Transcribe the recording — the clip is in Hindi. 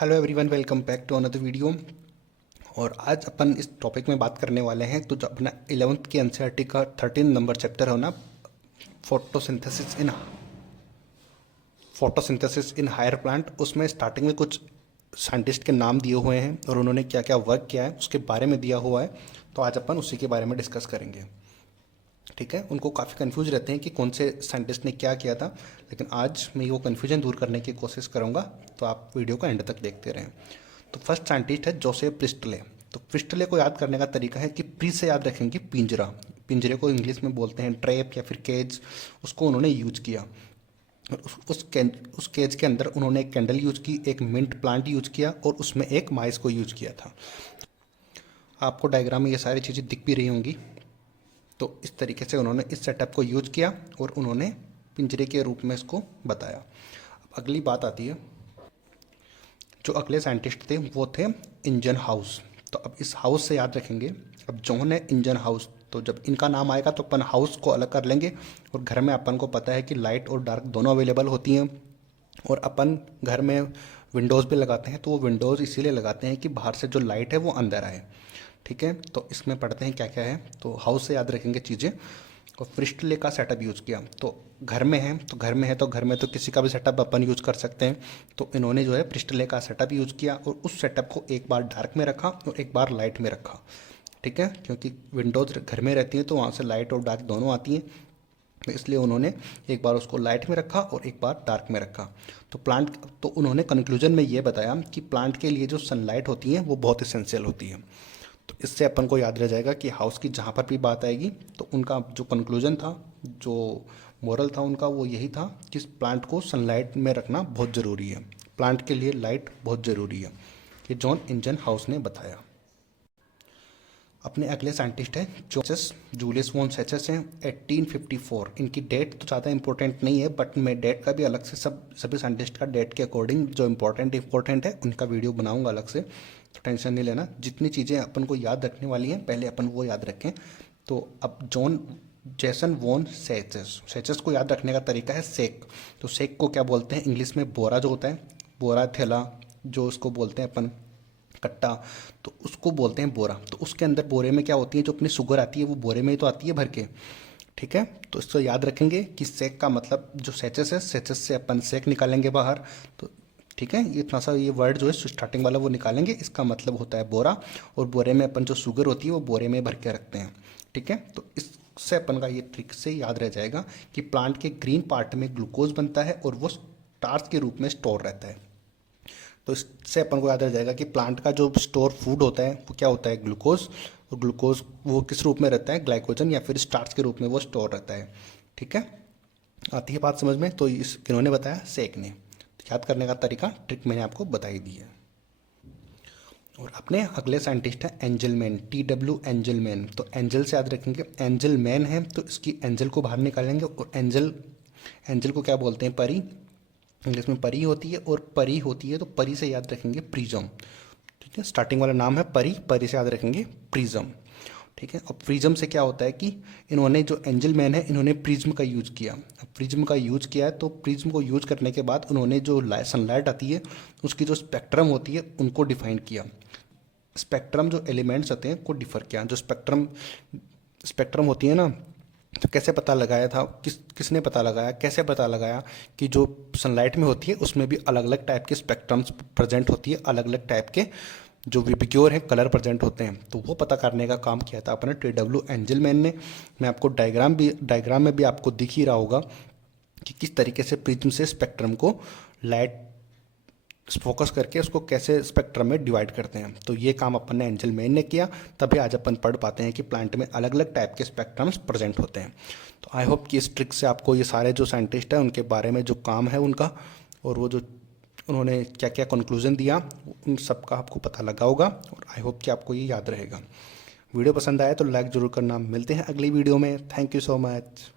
Hello everyone, welcome back to another video. और आज अपन इस टॉपिक में बात करने वाले हैं तो जो अपना 11th की एनसीईआरटी का 13 नंबर चैप्टर है ना, फोटोसिंथेसिस इन हायर प्लांट। उसमें स्टार्टिंग में कुछ साइंटिस्ट के नाम दिए हुए हैं और उन्होंने क्या क्या वर्क किया है उसके बारे में दिया हुआ है। तो आज अपन उसी के बारे में डिस्कस करेंगे। ठीक है, उनको काफ़ी कंफ्यूज रहते हैं कि कौन से साइंटिस्ट ने क्या किया था, लेकिन आज मैं वो कन्फ्यूजन दूर करने की कोशिश करूँगा। तो आप वीडियो को एंड तक देखते रहें। तो फर्स्ट साइंटिस्ट है जोसेफ प्रिस्टले। तो प्रिस्टले को याद करने का तरीका है कि प्री से याद रखेंगे पिंजरा। पिंजरे को इंग्लिश में बोलते हैं ट्रैप या फिर केज। उसको उन्होंने यूज किया और उस केज के अंदर उन्होंने एक कैंडल यूज की, एक मिंट प्लांट यूज किया और उसमें एक माइस को यूज किया था। आपको डायग्राम में ये सारी चीज़ें दिख भी रही होंगी। तो इस तरीके से उन्होंने इस सेटअप को यूज किया और उन्होंने पिंजरे के रूप में इसको बताया। अब अगली बात आती है, जो अगले साइंटिस्ट थे वो थे इंजन हाउस। तो अब इस हाउस से याद रखेंगे, अब जॉन है इंजन हाउस, तो जब इनका नाम आएगा तो अपन हाउस को अलग कर लेंगे। और घर में अपन को पता है कि लाइट और डार्क दोनों अवेलेबल होती हैं और अपन घर में विंडोज़ भी लगाते हैं। तो वो विंडोज़ इसीलिए लगाते हैं कि बाहर से जो लाइट है वो अंदर आए। ठीक है, तो इसमें पढ़ते हैं क्या क्या है। तो हाउस से याद रखेंगे चीज़ें। और प्रिस्टले का सेटअप यूज़ किया। तो घर में है तो घर में है तो घर में तो किसी का भी सेटअप अपन यूज़ कर सकते हैं। तो इन्होंने जो है प्रिस्टले का सेटअप यूज़ किया और उस सेटअप को एक बार डार्क में रखा और एक बार लाइट में रखा। ठीक है, क्योंकि विंडोज़ घर में रहती है तो वहाँ से लाइट और डार्क दोनों आती हैं, तो इसलिए उन्होंने एक बार उसको लाइट में रखा और एक बार डार्क में रखा। तो उन्होंने कंक्लूजन में ये बताया कि प्लांट के लिए जो सनलाइट होती है वो बहुत इसेंशियल होती है। तो इससे अपन को याद रह जाएगा कि हाउस की जहाँ पर भी बात आएगी तो उनका जो कंक्लूजन था, जो मोरल था उनका, वो यही था कि प्लांट को सनलाइट में रखना बहुत ज़रूरी है। प्लांट के लिए लाइट बहुत ज़रूरी है। ये जॉन इंजन हाउस ने बताया। अपने अगले साइंटिस्ट हैं जोसेफ जूलियस वॉन सेचस हैं 1854। इनकी डेट तो ज़्यादा इंपॉर्टेंट नहीं है, बट मैं डेट का भी अलग से सभी साइंटिस्ट का डेट के अकॉर्डिंग जो इंपॉर्टेंट है उनका वीडियो बनाऊंगा अलग से। तो टेंशन नहीं लेना, जितनी चीज़ें अपन को याद रखने वाली हैं पहले अपन वो याद रखें। तो अब जॉन जेसन वॉन सेचस, सेचस को याद रखने का तरीका है सेक। तो सेक को क्या बोलते हैं इंग्लिश में? बोरा जो होता है, बोरा थैला जो उसको बोलते हैं अपन, कट्टा, तो उसको बोलते हैं बोरा। तो उसके अंदर बोरे में क्या होती है, जो अपनी शुगर आती है वो बोरे में ही तो आती है भर के। ठीक है, तो इसको याद रखेंगे कि सेक का मतलब जो सेचस है, सेचस से अपन सेक निकालेंगे बाहर। तो ठीक है, ये इतना सा ये वर्ड जो है स्टार्टिंग वाला वो निकालेंगे, इसका मतलब होता है बोरा। और बोरे में अपन जो शुगर होती है वो बोरे में भर के रखते हैं। ठीक है, तो इससे अपन का ये ट्रिक से याद रह जाएगा कि प्लांट के ग्रीन पार्ट में ग्लूकोज बनता है और वो स्टार्च के रूप में स्टोर रहता है। तो इससे अपन को याद रह जाएगा कि प्लांट का जो स्टोर फूड होता है वो क्या होता है? ग्लूकोज। और ग्लूकोज वो किस रूप में रहता है? ग्लाइकोजन या फिर स्टार्च के रूप में वो स्टोर रहता है। ठीक है, आती है बात समझ में? तो इस किन्होंने बताया? सेक ने। तो याद करने का तरीका, ट्रिक मैंने आपको बताई दी है। और अपने अगले साइंटिस्ट हैं एंजलमैन, TW एंजलमैन। तो एंजल से याद रखेंगे, एंजल मैन है तो इसकी एंजल को बाहर निकालेंगे। और एंजल को क्या बोलते हैं? परी। इंग्लिश में परी होती है और परी होती है तो परी से याद रखेंगे प्रिज्म। ठीक है, स्टार्टिंग वाला नाम है परी, परी से याद रखेंगे प्रिज्म। ठीक है, और प्रिज्म से क्या होता है कि इन्होंने जो एंजल मैन है इन्होंने प्रिज्म का यूज़ किया। अब प्रिज्म का यूज़ किया है तो प्रिज्म को यूज़ करने के बाद उन्होंने जो सनलाइट आती है उसकी जो स्पेक्ट्रम होती है उनको डिफाइन किया। स्पेक्ट्रम जो एलिमेंट्स होते हैं को डिफर किया। जो स्पेक्ट्रम होती है ना, तो कैसे पता लगाया था, किसने पता लगाया, कैसे पता लगाया कि जो सनलाइट में होती है उसमें भी अलग अलग टाइप के स्पेक्ट्रम्स प्रेजेंट होती है, अलग अलग टाइप के जो विबिग्योर हैं कलर प्रेजेंट होते हैं। तो वो पता करने का काम किया था अपने TW एंजलमैन ने। मैं आपको डायग्राम में भी आपको दिख ही रहा होगा कि किस तरीके से प्रिज्म से स्पेक्ट्रम को लाइट फोकस करके उसको कैसे स्पेक्ट्रम में डिवाइड करते हैं। तो ये काम अपन ने एंजलमैन ने किया, तभी आज अपन पढ़ पाते हैं कि प्लांट में अलग अलग टाइप के स्पेक्ट्रम्स प्रेजेंट होते हैं। तो आई होप कि इस ट्रिक से आपको ये सारे जो साइंटिस्ट हैं उनके बारे में जो काम है उनका, और वो जो उन्होंने क्या क्या कंक्लूजन दिया, उन सब का आपको पता लगा होगा। और आई होप कि आपको ये याद रहेगा। वीडियो पसंद आया तो लाइक ज़रूर करना। मिलते हैं अगली वीडियो में। Thank you so much.